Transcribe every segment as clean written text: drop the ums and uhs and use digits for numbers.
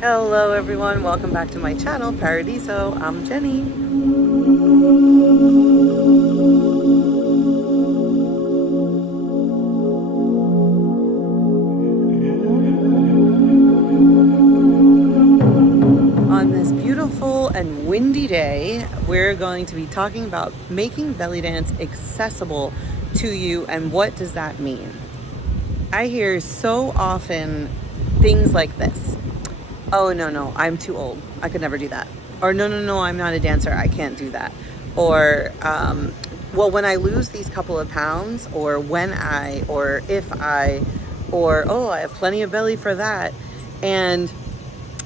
Hello everyone, welcome back to my channel, Paradiso. I'm Jenny. On this beautiful and windy day, we're going to be talking about making belly dance accessible to you, and what does that mean? I hear so often things like this. Oh, no, I'm too old. I could never do that. Or no, I'm not a dancer. I can't do that. Or, well, when I lose these couple of pounds, or when or if or, oh, I have plenty of belly for that. And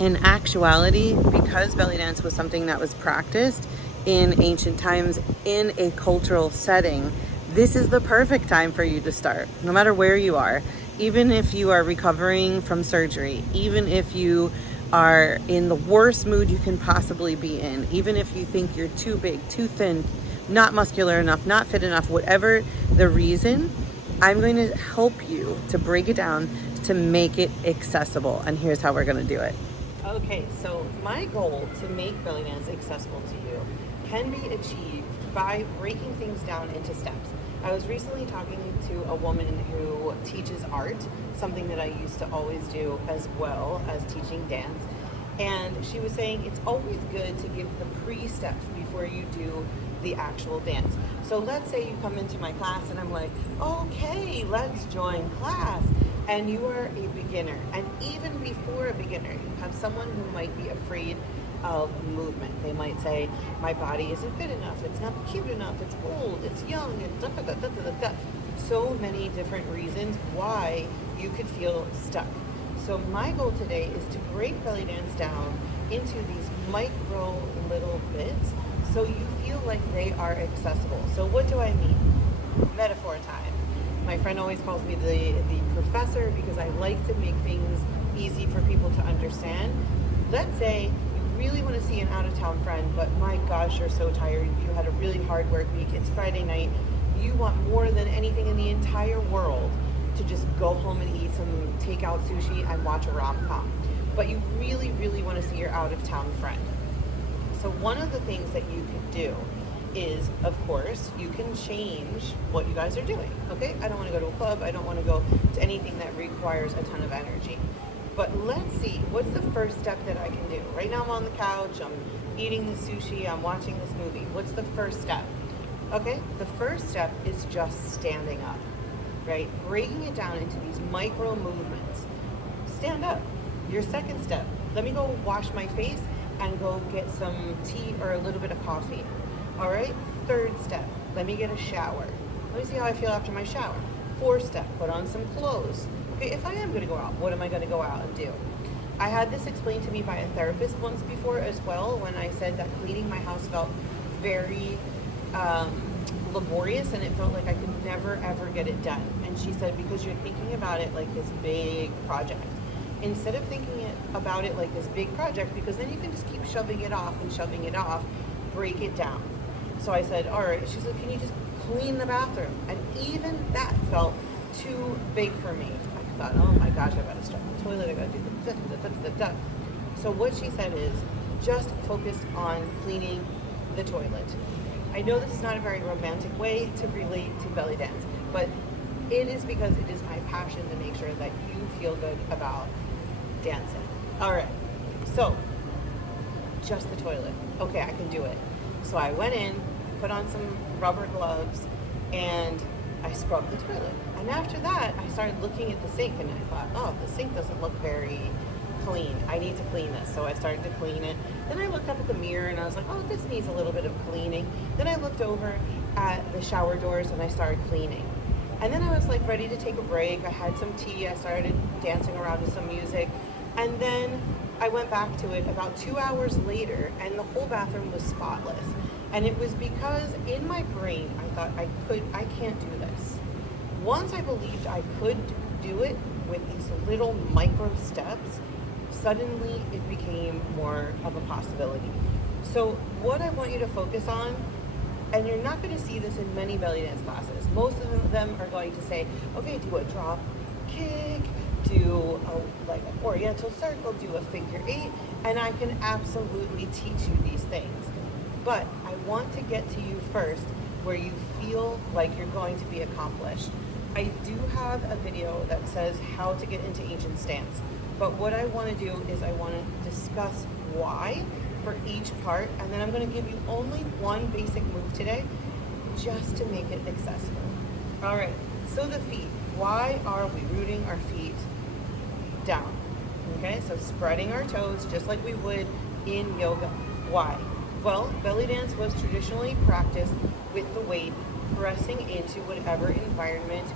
in actuality, because belly dance was something that was practiced in ancient times in a cultural setting, this is the perfect time for you to start, no matter where you are. Even if you are recovering from surgery, even if you are in the worst mood you can possibly be in, even if you think you're too big, too thin, not muscular enough, not fit enough, whatever the reason, I'm going to help you to break it down to make it accessible. And here's how we're going to do it. Okay, so my goal to make belly dance accessible to you can be achieved by breaking things down into steps. I was recently talking to a woman who teaches art, something that I used to always do as well as teaching dance. And she was saying it's always good to give the pre-steps before you do the actual dance. So let's say you come into my class and I'm like, okay, let's join class. And you are a beginner. And even before a beginner, you have someone who might be afraid of movement. They might say, my body isn't fit enough, it's not cute enough, it's old, it's young, and da da da da da da. So many different reasons why you could feel stuck. So my goal today is to break belly dance down into these micro little bits so you feel like they are accessible. So what do I mean? Metaphor time. My friend always calls me the professor because I like to make things easy for people to understand. Let's say you really want to see an out-of-town friend, but my gosh, you're so tired. You had a really hard work week. It's Friday night. You want more than anything in the entire world to just go home and eat some takeout sushi and watch a rom-com. But you really, really want to see your out-of-town friend. So one of the things that you could do is, of course, you can change what you guys are doing. Okay, I don't want to go to a club. I don't want to go to anything that requires a ton of energy. But let's see, what's the first step that I can do? Right now I'm on the couch, I'm eating the sushi, I'm watching this movie. What's the first step? Okay, the first step is just standing up, right? Breaking it down into these micro movements. Stand up. Your second step, let me go wash my face and go get some tea or a little bit of coffee. All right, third step, let me get a shower. Let me see how I feel after my shower. Fourth step, put on some clothes. Okay, if I am gonna go out, what am I gonna go out and do? I had this explained to me by a therapist once before as well, when I said that cleaning my house felt very laborious and it felt like I could never ever get it done. And she said, because you're thinking about it like this big project. Instead of thinking about it like this big project, because then you can just keep shoving it off and shoving it off, break it down. So I said, all right. She said, can you just clean the bathroom? And even that felt too big for me. I thought, oh my gosh, I gotta start the toilet, I gotta do the da, da, da, da, da. So what she said is, just focus on cleaning the toilet. I know this is not a very romantic way to relate to belly dance, but it is because it is my passion to make sure that you feel good about dancing. All right, so just the toilet. Okay, I can do it. So I went in, put on some rubber gloves, and I scrubbed the toilet. And after that, I started looking at the sink, and I thought, oh, the sink doesn't look very clean. I need to clean this. So I started to clean it. Then I looked up at the mirror, and I was like, oh, this needs a little bit of cleaning. Then I looked over at the shower doors, and I started cleaning. And then I was like ready to take a break. I had some tea. I started dancing around to some music. And then I went back to it about 2 hours later, and the whole bathroom was spotless. And it was because in my brain, I thought I can't do this. Once I believed I could do it with these little micro steps, suddenly it became more of a possibility. So what I want you to focus on, and you're not going to see this in many belly dance classes. Most of them are going to say, okay, do a drop, kick, do like an oriental circle, do a figure 8, and I can absolutely teach you these things. But I want to get to you first where you feel like you're going to be accomplished. I do have a video that says how to get into ancient stance, but what I want to do is I want to discuss why for each part, and then I'm going to give you only one basic move today just to make it accessible. All right, so the feet. Why are we rooting our feet down? Okay, so spreading our toes just like we would in yoga. Why? Well, belly dance was traditionally practiced with the weight pressing into whatever environment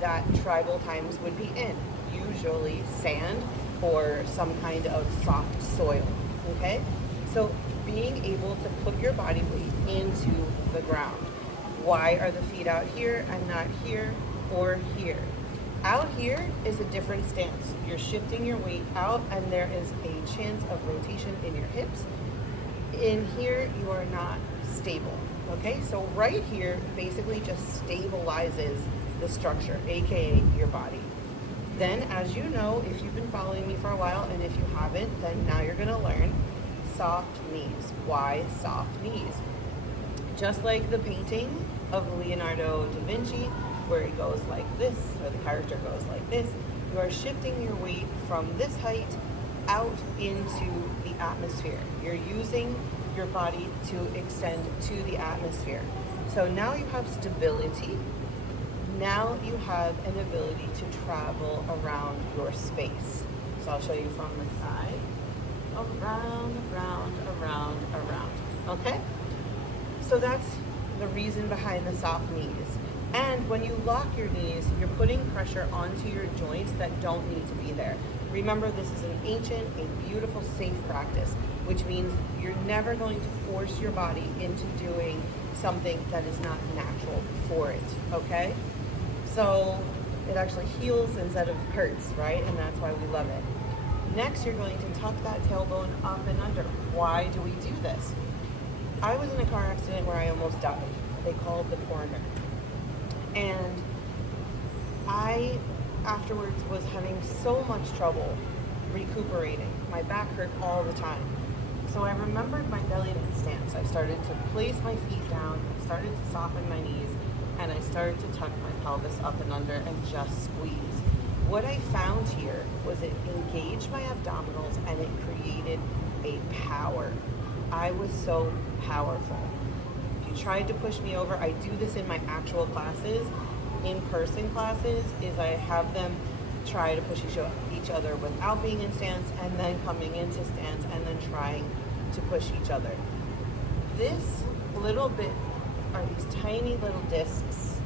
that tribal times would be in, usually sand or some kind of soft soil, okay? So being able to put your body weight into the ground. Why are the feet out here and not here or here? Out here is a different stance. You're shifting your weight out and there is a chance of rotation in your hips. In here, you are not stable, okay? So right here basically just stabilizes the structure, AKA your body. Then, as you know, if you've been following me for a while, and if you haven't, then now you're gonna learn soft knees. Why soft knees? Just like the painting of Leonardo da Vinci, where he goes like this, or the character goes like this, you are shifting your weight from this height out into the atmosphere. You're using your body to extend to the atmosphere. So now you have stability. Now you have an ability to travel around your space. So I'll show you from the side. Around, around. Okay? So that's the reason behind the soft knees. And when you lock your knees, you're putting pressure onto your joints that don't need to be there. Remember, this is an ancient, a beautiful, safe practice, which means you're never going to force your body into doing something that is not natural for it, okay? So it actually heals instead of hurts, right? And that's why we love it. Next, you're going to tuck that tailbone up and under. Why do we do this? I was in a car accident where I almost died. They called the coroner. And I afterwards was having so much trouble recuperating. My back hurt all the time. So I remembered my belly dance stance. I started to place my feet down, I started to soften my knees, and I started to tuck my pelvis up and under and just squeeze. What I found here was it engaged my abdominals and it created a power. I was so powerful. If you tried to push me over, I do this in my actual classes, in-person classes, is I have them try to push each other without being in stance and then coming into stance and then trying to push each other. This little bit are these tiny little discs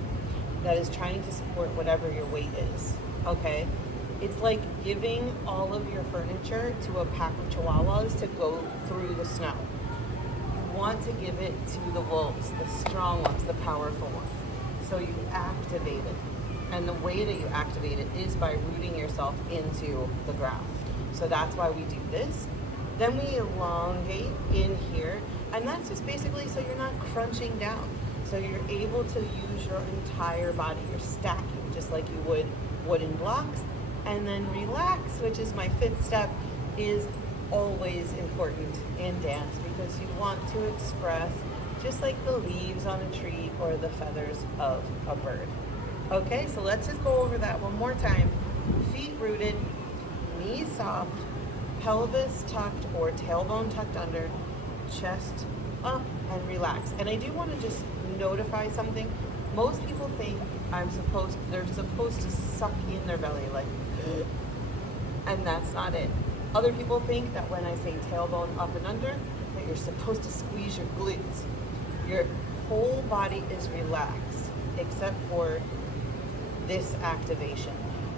that is trying to support whatever your weight is, okay? It's like giving all of your furniture to a pack of chihuahuas to go through the snow. You want to give it to the wolves, the strong ones, the powerful ones. So you activate it. And the way that you activate it is by rooting yourself into the ground. So that's why we do this. Then we elongate in here, and that's just basically so you're not crunching down. So you're able to use your entire body. You're stacking just like you would wooden blocks. And then relax, which is my fifth step, is always important in dance because you want to express just like the leaves on a tree or the feathers of a bird. Okay, so let's just go over that one more time. Feet rooted, knees soft, pelvis tucked or tailbone tucked under, chest up and relax. And I do want to just notify something. Most people think they're supposed to suck in their belly like, and that's not it. Other people think that when I say tailbone up and under, that you're supposed to squeeze your glutes. Your whole body is relaxed except for this activation.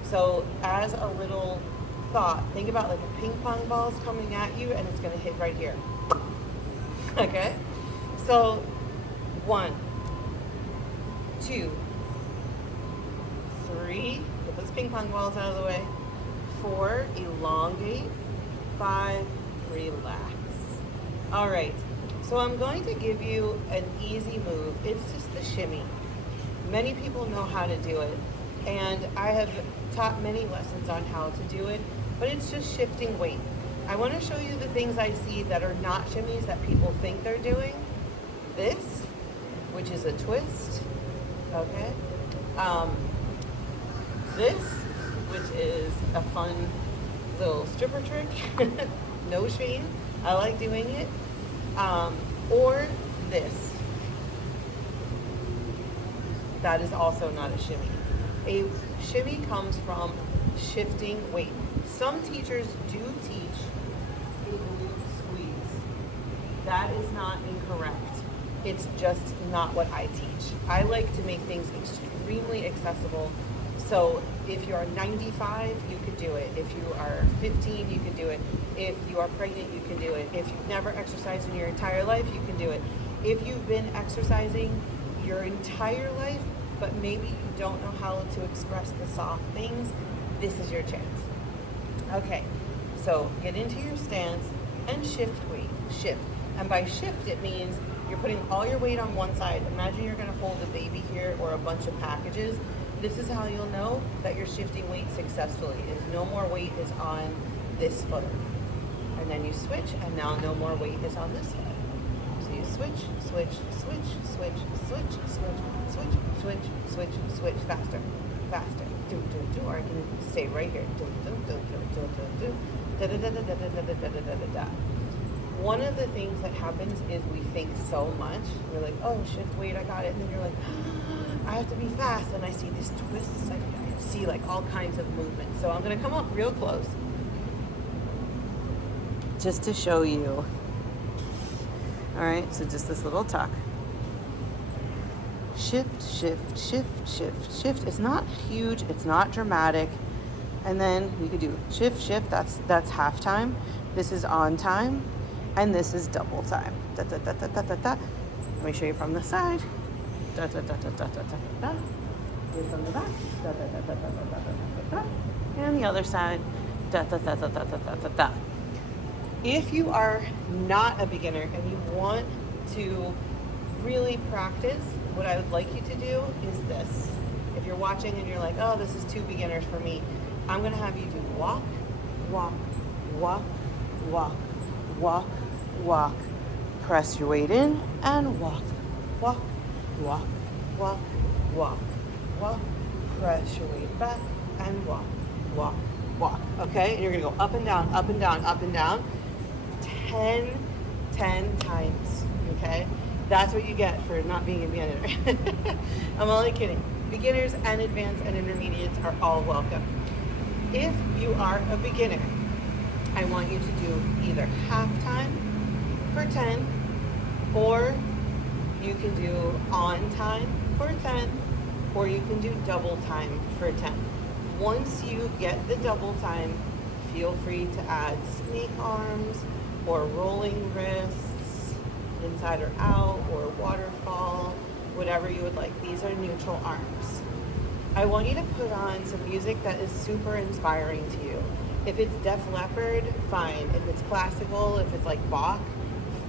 So as a little thought, think about like a ping pong ball is coming at you and it's going to hit right here. Okay? So 1, 2, 3, get those ping pong balls out of the way. 4, elongate. 5, relax. All right, so I'm going to give you an easy move. It's just the shimmy. Many people know how to do it. and I have taught many lessons on how to do it, but it's just shifting weight. I want to show you the things I see that are not shimmies that people think they're doing. This, which is a twist, okay? This, which is a fun little stripper trick, no shame, I like doing it. Or this. That is also not a shimmy. A shimmy comes from shifting weight. Some teachers do teach a glute squeeze. That is not incorrect. It's just not what I teach. I like to make things extremely accessible. So if you are 95, you could do it. If you are 15, you can do it. If you are pregnant, you can do it. If you've never exercised in your entire life, you can do it. If you've been exercising your entire life, but maybe you don't know how to express the soft things, this is your chance. Okay, so get into your stance and shift weight. Shift. And by shift, it means you're putting all your weight on one side. Imagine you're going to hold a baby here or a bunch of packages. This is how you'll know that you're shifting weight successfully, is no more weight is on this foot. And then you switch, and now no more weight is on this foot. So you switch, switch, switch, switch, switch, switch, switch, switch, switch, switch, faster, faster. Do, do, do, or you can stay right here. Do, do, do, do, do, do, do. Da, da, da, da, da, da, da, da, da, da, da. One of the things that happens is we think so much. We're like, oh, shift weight, I got it. And then you're like, I have to be fast. And I see these twists. I see like all kinds of movement. So I'm going to come up real close just to show you. All right, so just this little tuck. Shift, shift, shift, shift, shift. It's not huge. It's not dramatic. And then you could do shift, shift. That's half time. This is on time. And this is double time. Da, da, da, da, da, da, da. Let me show you from the side. Da, da, da, da, da, da, da, da. Here from the back. Da, da, da, da, da, da, da, da, da. And the other side. Da, da, da, da, da, da, da, da, da. If you are not a beginner and you want to really practice, what I would like you to do is this. If you're watching and you're like, oh, this is too beginners for me, I'm going to have you do walk, walk, walk, walk, walk, walk. Press your weight in and walk, walk, walk, walk, walk, walk. Press your weight back and walk, walk, walk. Okay? And you're going to go up and down, up and down, up and down. 10 times. Okay? That's what you get for not being a beginner. I'm only kidding. Beginners and advanced and intermediates are all welcome. If you are a beginner, I want you to do either half time for 10, or you can do on time for 10, or you can do double time for 10. Once you get the double time, feel free to add snake arms or rolling wrists, inside or out, or waterfall, whatever you would like. These are neutral arms. I want you to put on some music that is super inspiring to you. If it's Def Leppard, fine. If it's classical, if it's like Bach,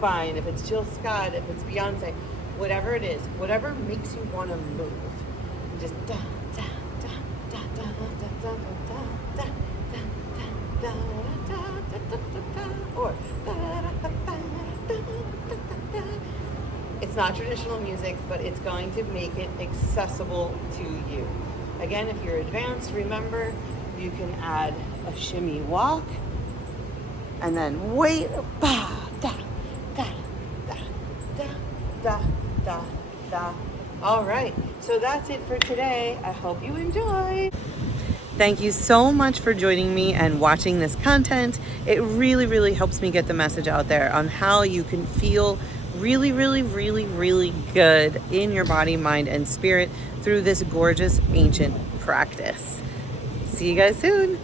fine. If it's Jill Scott, if it's Beyonce, whatever it is, whatever makes you want to move. And just da da da da da da da da da da da da da da, or da da da da da da. It's not traditional music, but it's going to make it accessible to you. Again, if you're advanced, remember, you can add a shimmy walk, and then wait, ba, da, da, da, da, da, da, da. All right, so that's it for today. I hope you enjoyed. Thank you so much for joining me and watching this content. It really, really helps me get the message out there on how you can feel really, really, really, really good in your body, mind, and spirit through this gorgeous ancient practice. See you guys soon.